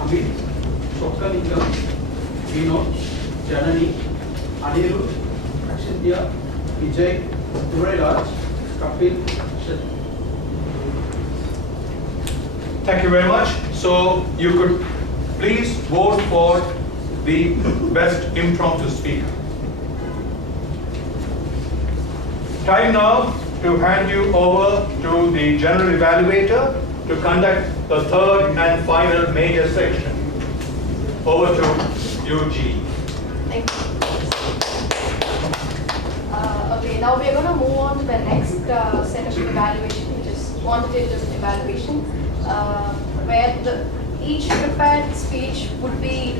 Amit, Chokkalingam, Vinod, Janani, Anirudh, Akshintya, Vijay, Durelaj, Kapil, Shit. Thank you very much. So you could please vote for the best impromptu speaker. Time now to hand you over to the general evaluator to conduct the third and final major section. Over to you, G. Thank you. Okay, now we're going to move on to the next set of evaluation, which is quantitative evaluation, where each prepared speech would be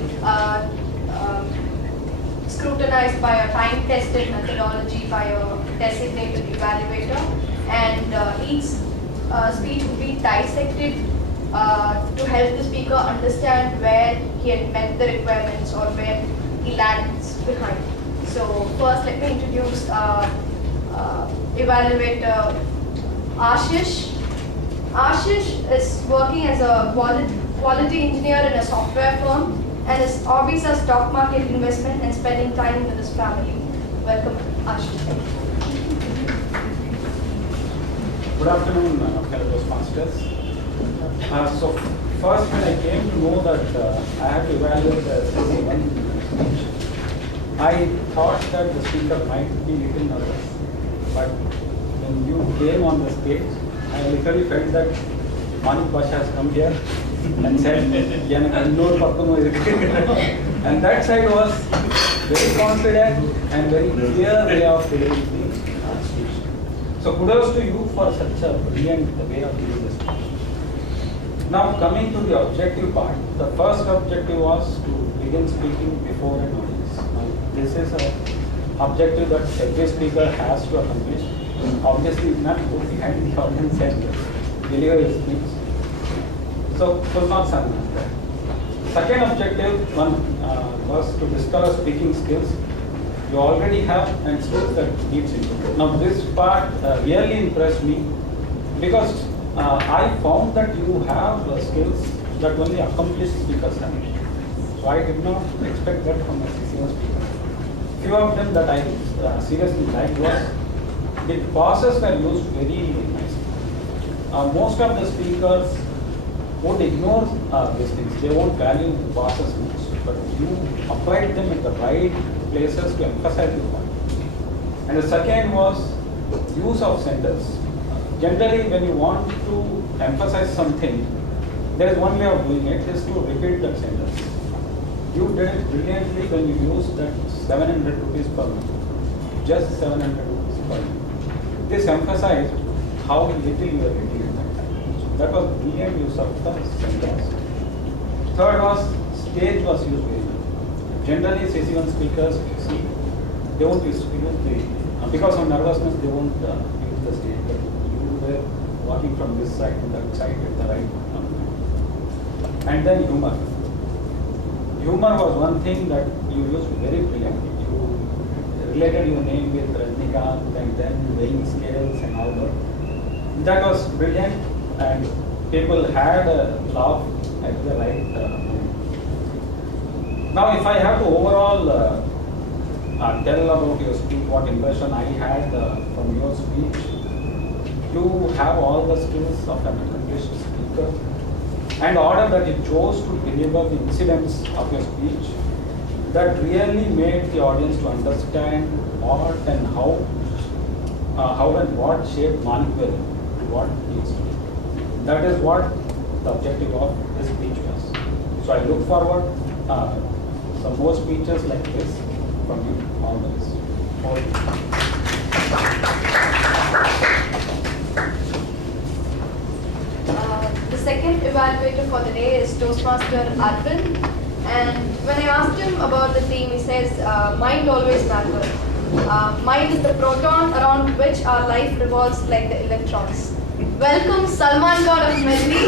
scrutinized by a time-tested methodology by a designated evaluator, and each speech would be dissected to help the speaker understand where he had met the requirements or where he lags behind. So first, let me introduce evaluator Ashish. Ashish is working as a quality engineer in a software firm, and his hobbies are stock market investment and spending time with his family. Welcome, Ashish. Good afternoon, fellow Toastmasters. So first, when I came to know that I had to evaluate the one speech, I thought that the speaker might be a little nervous. But when you came on the stage, I literally felt that Manik Pasha has come here and said, and that side was very confident and very clear way of delivering the speech. So kudos to you for such a brilliant way of doing this speech. Now coming to the objective part, the first objective was to begin speaking before an audience. Now this is an objective that every speaker has to accomplish. Obviously not go behind the audience and deliver his speech. So it was not something like that. Second objective was to discover speaking skills you already have and skills that needs improvement. Now this part really impressed me because I found that you have skills that only accomplished speakers have. So I did not expect that from a senior speaker. Few of them that I seriously liked was the pauses were used very nicely. Most of the speakers won't ignore these things. They won't value the pauses much, but you applied them at the right places to emphasize the point. And the second was use of centers. Generally, when you want to emphasize something, there is one way of doing it, is to repeat that sentence. You did it brilliantly when you used that 700 rupees per month. Just 700 rupees per month. This emphasized how little you are getting at that time. So that was brilliant use of the sentence. Third was stage was used very well. Generally, CC1 speakers, see, they won't use the, because of nervousness, they won't use the stage. But you were walking from this side to that side at the right time. And then humor. Humor was one thing that you used very brilliantly. You related your name with Rajnikant and then weighing scales and all that. That was brilliant, and people had a laugh at the right moment. Now, if I have to overall tell about your speech, what impression I had from your speech, you have all the skills of an accomplished speaker, and order that you chose to deliver the incidents of your speech that really made the audience to understand what and how and what shaped Manik will to what he is doing. That is what the objective of this speech was. So I look forward some more speeches like this from you. All the best. The second evaluator for the day is Toastmaster Arvind, and when I asked him about the theme, he says, mind always matters. Mind is the proton around which our life revolves like the electrons. Welcome, Salman Khan of Medley.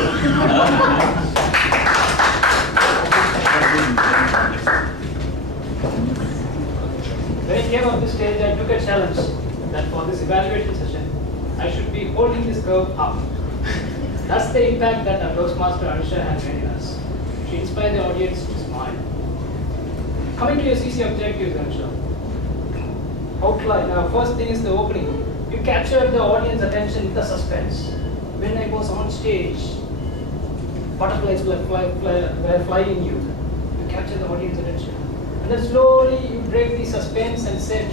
When I came on this stage, I took a challenge that for this evaluation session, I should be holding this curve up. That's the impact that our Toastmaster Anisha has made in us. She inspires audience to smile. Coming to your CC objectives, Ansha. Outline. First thing is the opening. You captured the audience attention with the suspense. When I was on stage, butterflies were flying you. You captured the audience attention. And then slowly you break the suspense and said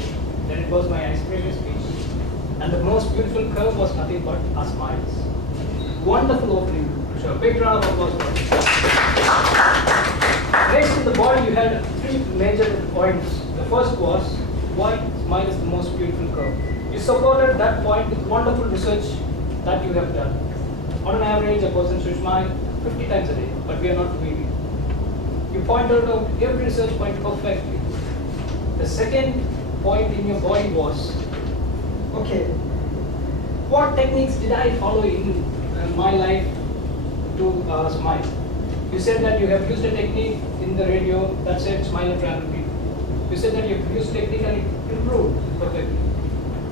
that it was my icebreaker speech. And the most beautiful curve was nothing but our smiles. Wonderful opening. Sure. Big round of applause for it. Next in the body you had 3 major points. The first was why smile is the most beautiful curve. You supported that point with wonderful research that you have done. On an average, a person should smile 50 times a day, but we are not doing it. You pointed out every research point perfectly. The second point in your body was, okay, what techniques did I follow in my life to smile? You said that you have used a technique in the radio that said smile at random people. You said that you have used a technique and it improved perfectly.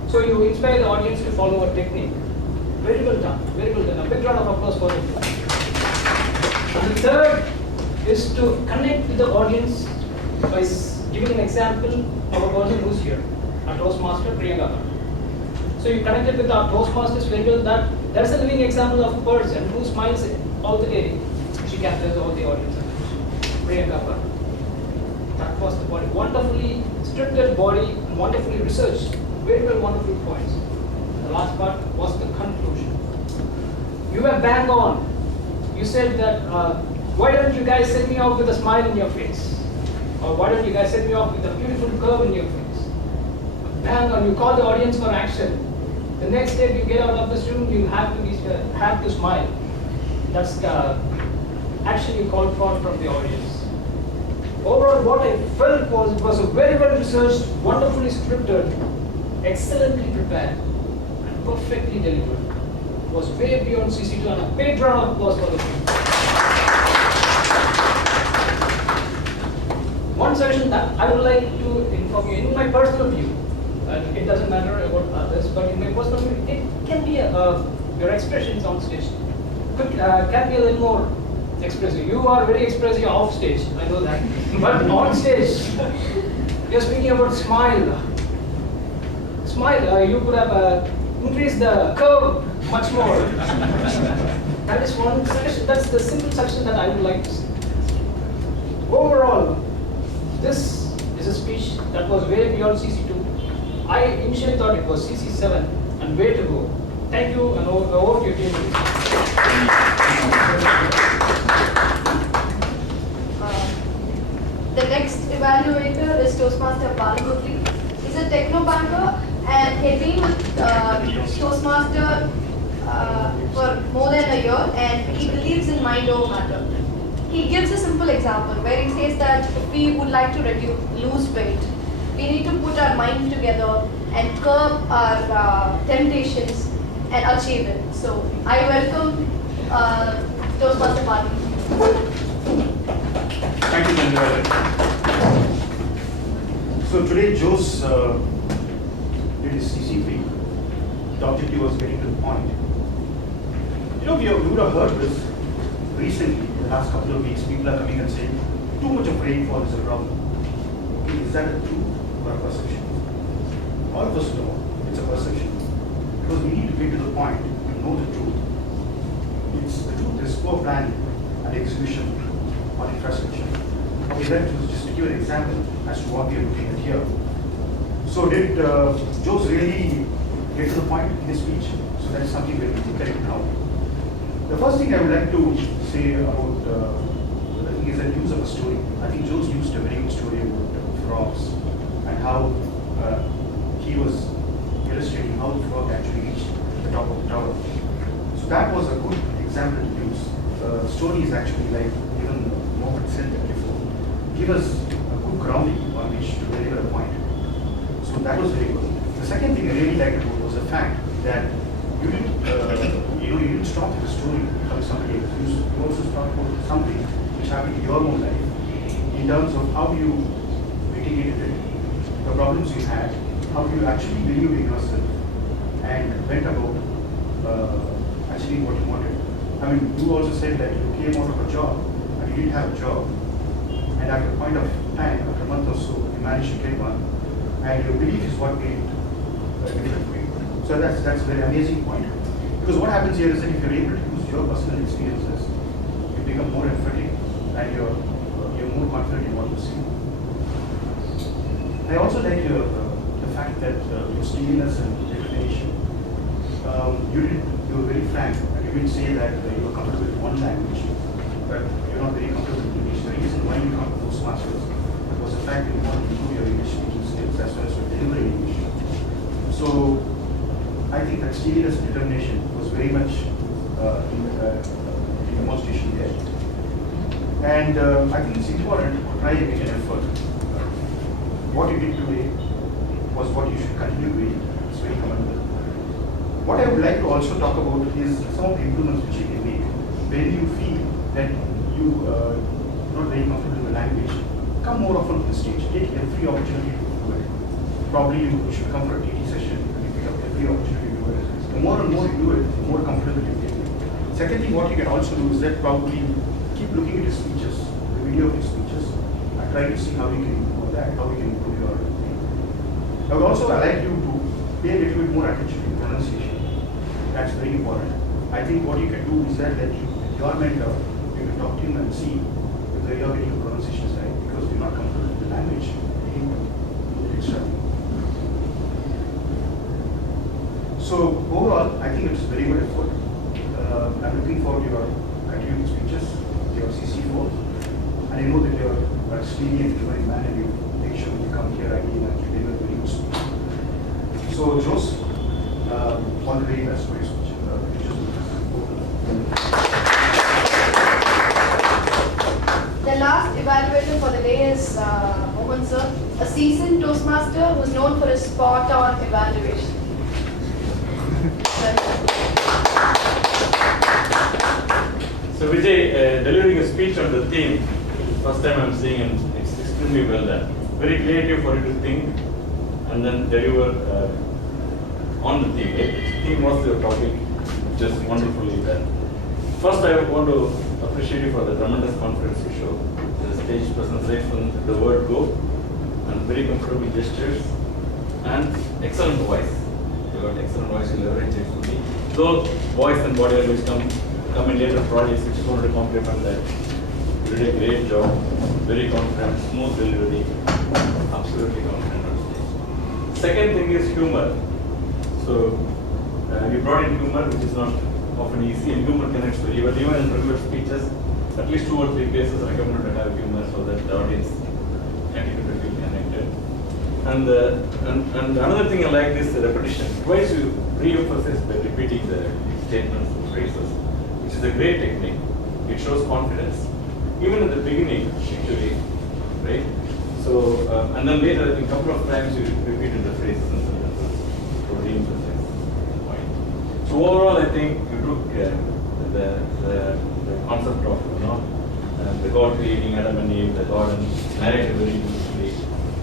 So you inspire the audience to follow a technique. Very well done, very well done. A big round of applause for it. And the third is to connect with the audience by giving an example of a person who's here, a Toastmaster, Priyanka. So you connected with our Toastmasters very well that there's a living example of a person who smiles all the day. She captures all the audience. Priyanka. That was the body. Wonderfully structured body, wonderfully researched. Very well, wonderful points. The last part was the conclusion. You were bang on. You said that, why don't you guys set me off with a smile in your face? Or why don't you guys set me off with a beautiful curve in your face? Bang on, you call the audience for action. The next day you get out of this room, you have to smile. That's the action you called for from the audience. Overall, what I felt was it was a very well researched, wonderfully scripted, excellently prepared, and perfectly delivered. It was way beyond CC2 and a big round of applause for the team. One suggestion that I would like to inform you, in my personal view, and it doesn't matter about others, but in my personal view, it can be your expressions on stage can be a little more expressive. You are very expressive off stage, I know that. But on stage, you're speaking about smile. Smile, you could have increased the curve much more. That is one suggestion, that's the simple suggestion that I would like to see. Overall, this is a speech that was way beyond CC2. I initially thought it was CC7 and way to go. Thank you and over to your team. The next evaluator is Toastmaster Balamurthy. He's a techno banker and he's been with Toastmaster for more than a year, and he believes in mind over matter. He gives a simple example where he says that if we would like to lose weight, we need to put our minds together and curb our temptations and achieve it. So I welcome Toastmaster Balamurthy. Thank you, Chandra. So today, Joe's did his CC3. The objective was getting to the point. You know, we would have heard this recently, in the last couple of weeks. People are coming and saying, too much of rainfall is a problem. Okay, is that a truth or a perception? All of us know it's a perception. Because we need to get to the point to know the truth. The truth is poor planning and execution on infrastructure. Okay, that was just to give an example as to what we are looking at here. So did Jose really get to the point in his speech? So that is something we will look at it now. The first thing I would like to say about the thing is the use of a story. I think Jose used a very good story about frogs and how he was illustrating how the frog actually reached the top of the tower. So that was a good example to use. The story is actually like, even Mohammed said that before, give us a good grounding on which to deliver a point. So that was very good. The second thing I really liked about was the fact that you didn't stop with the story of somebody else. You also talked about something which happened in your own life in terms of how you mitigated it, the problems you had, how you actually believed in yourself and went about achieving what you wanted. I mean, you also said that you came out of a job and you didn't have a job, and at a point of time, after a month or so, you manage to get one, and your belief is what made it different for you. So that's a very amazing point. Because what happens here is that if you're able to use your personal experiences, you become more emphatic and you're more confident in what you see. I also like the fact that your steeliness and determination. You were very frank, and you didn't say that you were comfortable with one language, but you're not very comfortable with English. The reason why you come to Toastmasters was the fact that you want to improve your English speaking skills as well as your delivery in English. So I think that steeliness and determination was very much in the demonstration there. And I think it's important to try and make an effort. What you did today was what you should continue doing. It's very commendable. What I would like to also talk about is some of the improvements which you can make. When you feel that you are not very comfortable with the language, come more often to the stage. Take every opportunity to do it. Probably you should come for a TT session. You pick up every opportunity to do it. The more and more you do it, the more comfortable you get. Second thing, what you can also do is that probably keep looking at his speeches, the video of his speeches, and try to see how you can improve that, how you can improve your thing. I would also like you to pay a little bit more attention to pronunciation. That's very important. I think what you can do is that your mentor, you can talk to him and see whether you are getting your pronunciations right, because you're not comfortable with the language. Extra. So overall, I think it's a very good effort. I'm looking forward to your continued speeches, your CC4, and I know that you're a steely and determined man, and you make sure that you come here again and you deliver very good speech. So Jose, all the very best for your speech. The last evaluator for the day is Mohan sir, a seasoned Toastmaster who is known for his spot-on evaluation. So Vijay, delivering a speech on the theme, first time I'm seeing, and it's extremely well done. Very creative for you to think and then deliver on the theme. The theme was your topic, just wonderfully done. First, I want to appreciate you for the tremendous confidence you show. The stage presence right from the word go, and very comfortable gestures, and excellent voice. You got excellent voice, you leverage it to me. Though voice and body language come in later projects, which is wanted to compliment that. You did a great job, very confident, smooth delivery, absolutely confident on stage. Second thing is humor. So you brought in humor, which is not often easy, and humor connects very well. Even in regular speeches, at least 2 or 3 places recommended to have humor so that the audience can feel connected. And another thing I like is the repetition. Twice you re-emphasize by repeating the statements and phrases, which is a great technique. It shows confidence. Even at the beginning, actually, right? So, and then later, I think a couple of times you repeated the phrases and sentences to re-emphasize the point. So overall, I think you took the concept of, the God creating Adam and Eve, the garden, narrated very beautifully,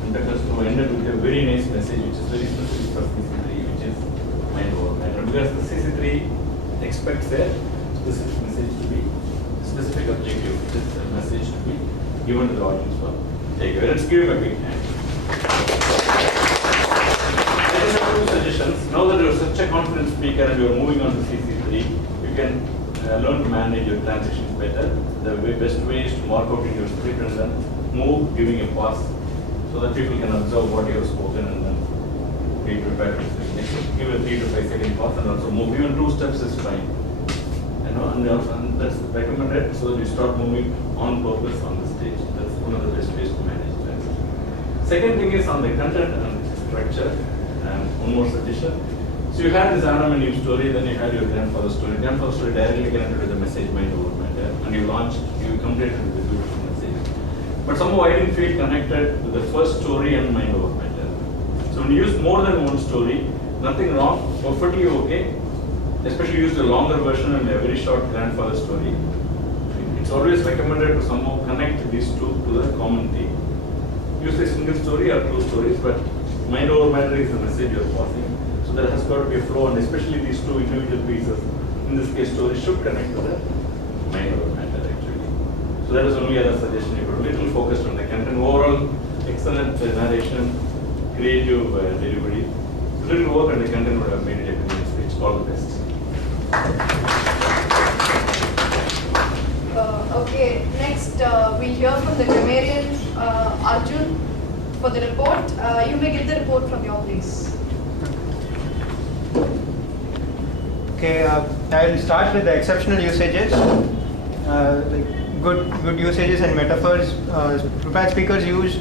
and that has to ended with a very nice message, which is very specific for CC3, which is mind over matter. Because the CC3 expects a specific message to be, specific objective, which is a message to be given to the audience for takeaway. Let's give him a big hand. I just have 2 suggestions. Now that you're such a confident speaker and you're moving on to CC3, you can learn to manage your transitions better. The best way is to mark out in your script and then move, giving a pause, so that people can observe what you have spoken and then be prepared to speak next. Give a 3 to 5 second pause and also move. Even 2 steps is fine. And that's recommended so that you start moving on purpose on the stage. That's one of the best ways to manage that. Second thing is on the content and structure. And one more suggestion. So you had this Adam and Eve story, then you had your grandfather's story. Grandfather's story directly connected with the message mind over matter, and you completed with a beautiful message. But somehow I didn't feel connected with the first story and mind over matter. So when you use more than one story, nothing wrong, perfectly okay. Especially use the longer version and a very short grandfather story. It's always recommended to somehow connect these two to the common theme. Use a single story or 2 stories, but mind over matter is the message you're passing. So there has got to be a flow, and especially these 2 individual pieces, in this case stories, should connect to the mind over matter actually. So that is only other suggestion you could do. Little focused on the content. Overall, excellent narration, creative delivery. Little work on the content would have made it a brilliant speech. All the best. Okay, next we'll hear from the grammarian Arjun for the report. You may give the report from your place. Okay, I'll start with the exceptional usages. Like good usages and metaphors. Prepared speakers use